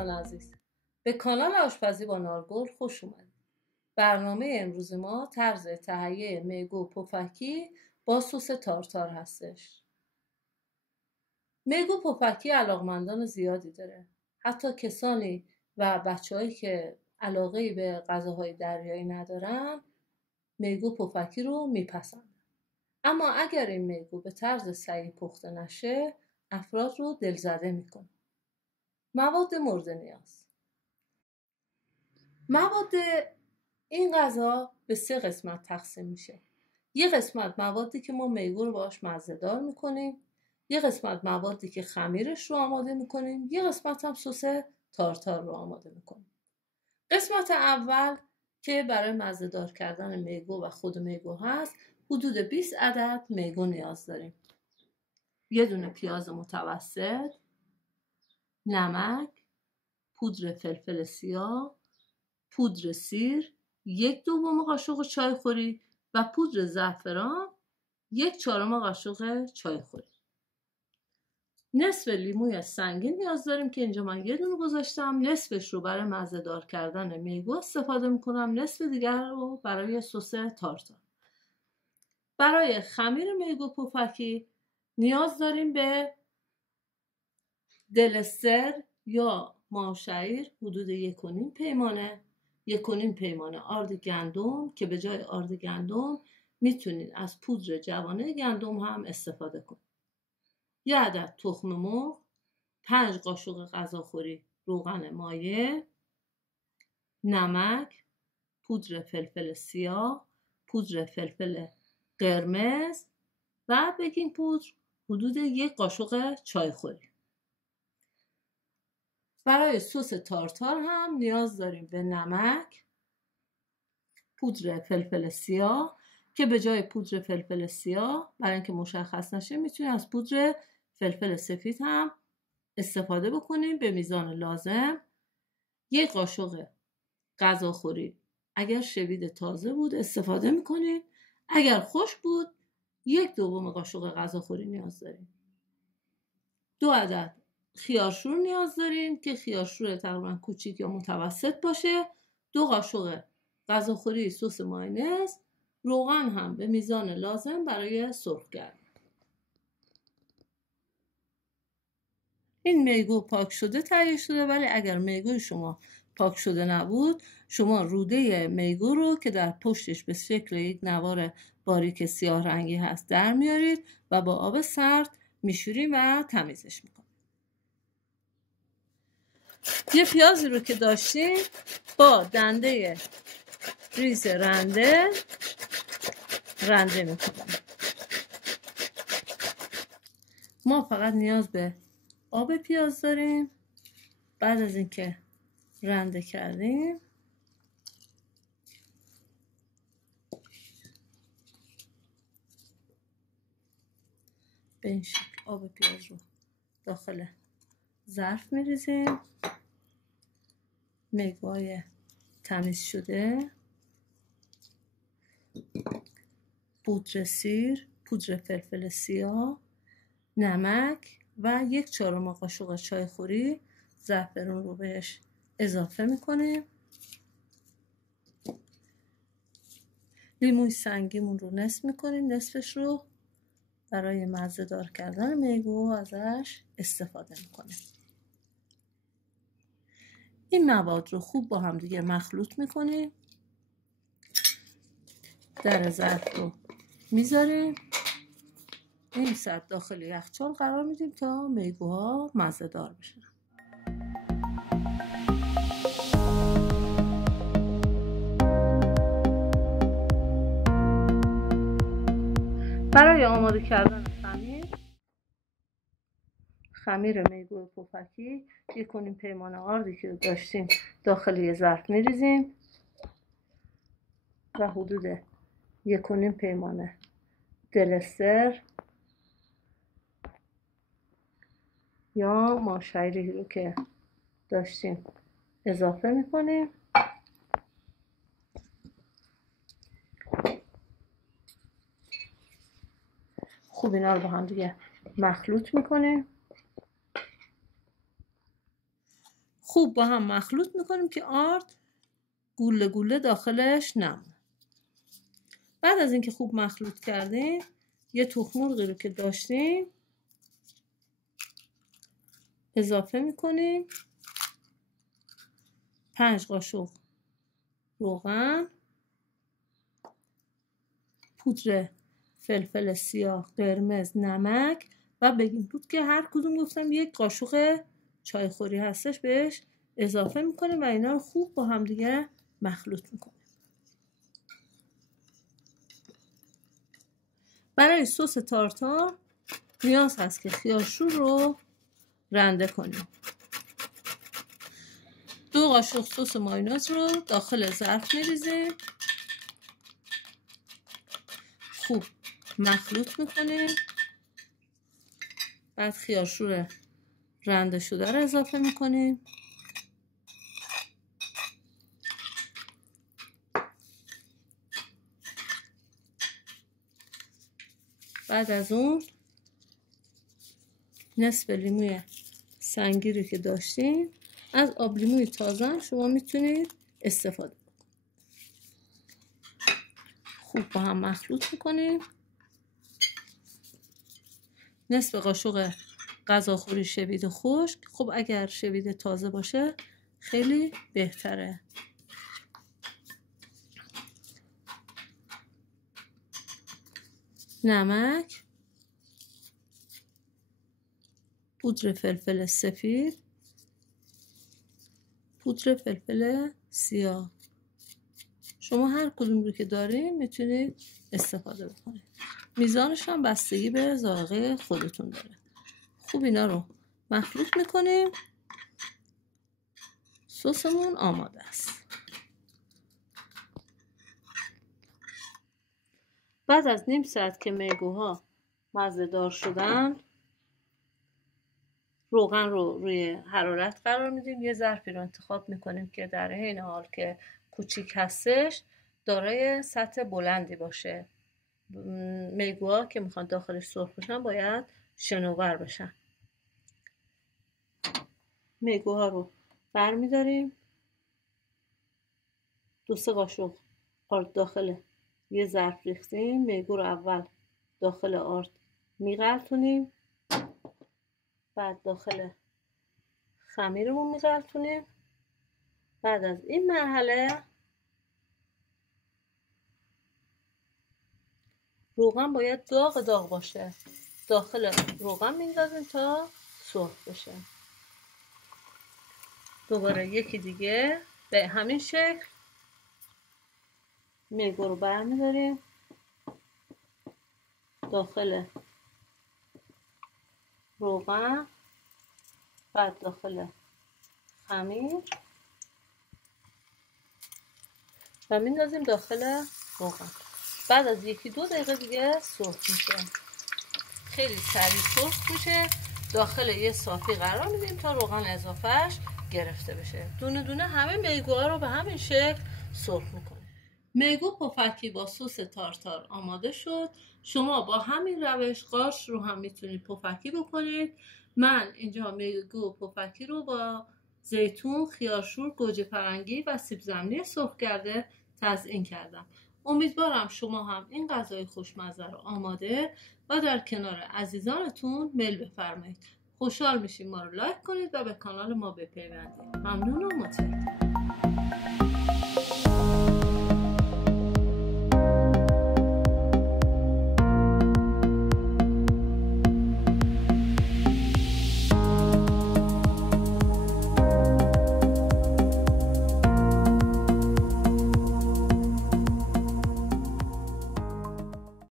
دوستان عزیز، به کانال آشپزی با نارگل خوش اومدید. برنامه امروز ما طرز تهیه میگو پفکی با سس تارتار هستش. میگو پفکی علاقمندان زیادی داره. حتی کسانی و بچه‌هایی که علاقه‌ای به غذاهای دریایی ندارن، میگو پفکی رو میپسندن. اما اگر این میگو به طرز صحیح پخته نشه، افراد رو دلزده میکنه. مواد مورد نیاز. مواد این غذا به 3 قسمت تقسیم میشه. یه قسمت موادی که ما میگو رو باهاش مزه‌دار میکنیم، یه قسمت موادی که خمیرش رو آماده میکنیم، یه قسمت هم سس تارتار رو آماده میکنیم. قسمت اول که برای مزه‌دار کردن میگو و خود میگو هست، حدود 20 عدد میگو نیاز داریم. یه دونه پیاز متوسط، نمک، پودر فلفل سیاه، پودر سیر 1/2 قاشق چایخوری و پودر زعفران 1/4 قاشق چایخوری. نصف لیموی سنگین نیاز داریم که اینجا من یه دونه گذاشتم. نصفش رو برای مزه‌دار کردن میگو استفاده میکنم، نصف دیگر رو برای سس تارتار. برای خمیر میگو پفکی نیاز داریم به دلستر یا ماه‌شعیر حدود 1.5 پیمانه، 1.5 پیمانه آرد گندم که به جای آرد گندم میتونید از پودر جوانه گندم هم استفاده کنید. 1 عدد تخم مرغ، 5 قاشق غذاخوری روغن مایع، نمک، پودر فلفل سیاه، پودر فلفل قرمز و بیکینگ پودر حدود 1 قاشق چایخوری. برای سس تارتار هم نیاز داریم به نمک، پودر فلفل سیاه که به جای پودر فلفل سیاه برای اینکه مشخص نشه میتونیم از پودر فلفل سفید هم استفاده بکنیم به میزان لازم. 1 قاشق غذاخوری اگر شوید تازه بود استفاده میکنیم، اگر خشک بود 1/2 قاشق غذاخوری نیاز داریم. 2 عدد خیارشور نیاز داریم که خیارشور تقریبا کوچیک یا متوسط باشه. 2 قاشق غذاخوری سس مایونز، روغن هم به میزان لازم برای سرخ کردن. این میگو پاک شده تهیه شده، ولی اگر میگوی شما پاک شده نبود، شما روده میگو رو که در پشتش به شکل یک نوار باریک سیاه رنگی هست در میارید و با آب سرد میشوریم و تمیزش میکنیم. یه پیازی رو که داشتیم با دنده ریز رنده میکنیم. ما فقط نیاز به آب پیاز داریم. بعد از اینکه رنده کردیم به این شکل آب پیاز رو داخل ظرف میریزیم. میگوهای تمیز شده، پودر سیر، پودر فلفل سیاه، نمک و 1/4 قاشق چایخوری زعفران رو بهش اضافه میکنیم. لیموی سنگیمون رو نصف میکنیم، نصفش رو برای مزه دار کردن میگو ازش استفاده میکنیم. این مواد رو خوب با هم دیگه مخلوط میکنیم. در ظرف رو میذاریم. این ساعت داخل یخچال قرار میدیم تا میگوها مزه دار بشن. برای آماده کردن خمیر میگو پفکی 1.5 پیمانه آردی که داشتیم داخل یه ظرف میریزیم و حدود 1.5 پیمانه دلستر یا ماه‌شعیری رو که داشتیم اضافه میکنیم. خوب اینا رو با هم دیگه مخلوط میکنیم. خوب با هم مخلوط میکنیم که آرد گوله گوله داخلش نمونه. بعد از اینکه خوب مخلوط کردیم یه تخم مرغی رو که داشتیم اضافه میکنیم. 5 قاشق روغن، پودر فلفل سیاه، قرمز، نمک و بیکینگ پودر که هر کدوم گفتم 1 قاشق چایخوری هستش بهش اضافه میکنیم و اینا رو خوب با هم دیگه مخلوط میکنیم. برای سس تارتار نیاز هست که خیارشور رو رنده کنیم. 2 قاشق سس مایونز رو داخل ظرف میریزیم، خوب مخلوط میکنیم. بعد خیارشور رنده شده رو اضافه میکنیم. بعد از اون نصف لیموی سنگی رو که داشتیم، از آب لیموی تازه شما میتونید استفاده کنید. خوب با هم مخلوط میکنیم. نصف قاشق غذاخوری شوید خشک، خب اگر شوید تازه باشه خیلی بهتره. نمک، پودر فلفل سفید، پودر فلفل سیاه، شما هر کدوم رو که دارین میتونید استفاده بکنید. میزانش هم بستگی به ذائقه خودتون داره. خوب اینا رو مخلوط میکنیم. سسمون آماده است. بعد از نیم ساعت که میگوها مزه دار شدن، روغن رو روی حرارت قرار میدیم. یه ظرفی رو انتخاب میکنیم که در حین حال که کوچیک هستش دارای سطح بلندی باشه. میگوها که میخوان داخلش سرخ بشن باید شناور بشن. میگوها رو برمیداریم، 2-3 قاشق آرد داخل یه ظرف ریختیم. میگو رو اول داخل آرد میغلطونیم، بعد داخل خمیرمون میغلطونیم. بعد از این مرحله روغن باید داغ باشه. داخل روغن میندازیم تا سرخ بشه. دوباره یکی دیگه به همین شکل میگو رو برمیداریم داخل روغن، بعد داخل خمیر و میندازیم داخل روغن. بعد از 1-2 دقیقه دیگه سرخ میشه. خیلی سریع سرخ میشه. داخل یه صافی قرار میدیم تا روغن اضافهش گرفته بشه. دونه دونه همه میگوها رو به همین شکل سرخ میکنیم. میگو پفکی با سس تارتار آماده شد. شما با همین روش قارچ رو هم میتونید پفکی بکنید. من اینجا میگو پفکی رو با زیتون، خیارشور، گوجه فرنگی و سیب زمینی سرخ کرده تزیین کردم. امیدوارم شما هم این غذای خوشمزه رو آماده و در کنار عزیزانتون میل بفرمایید. خوشحال میشیم ما رو لایک کنید و به کانال ما بپیوندید. ممنون و متشکرم.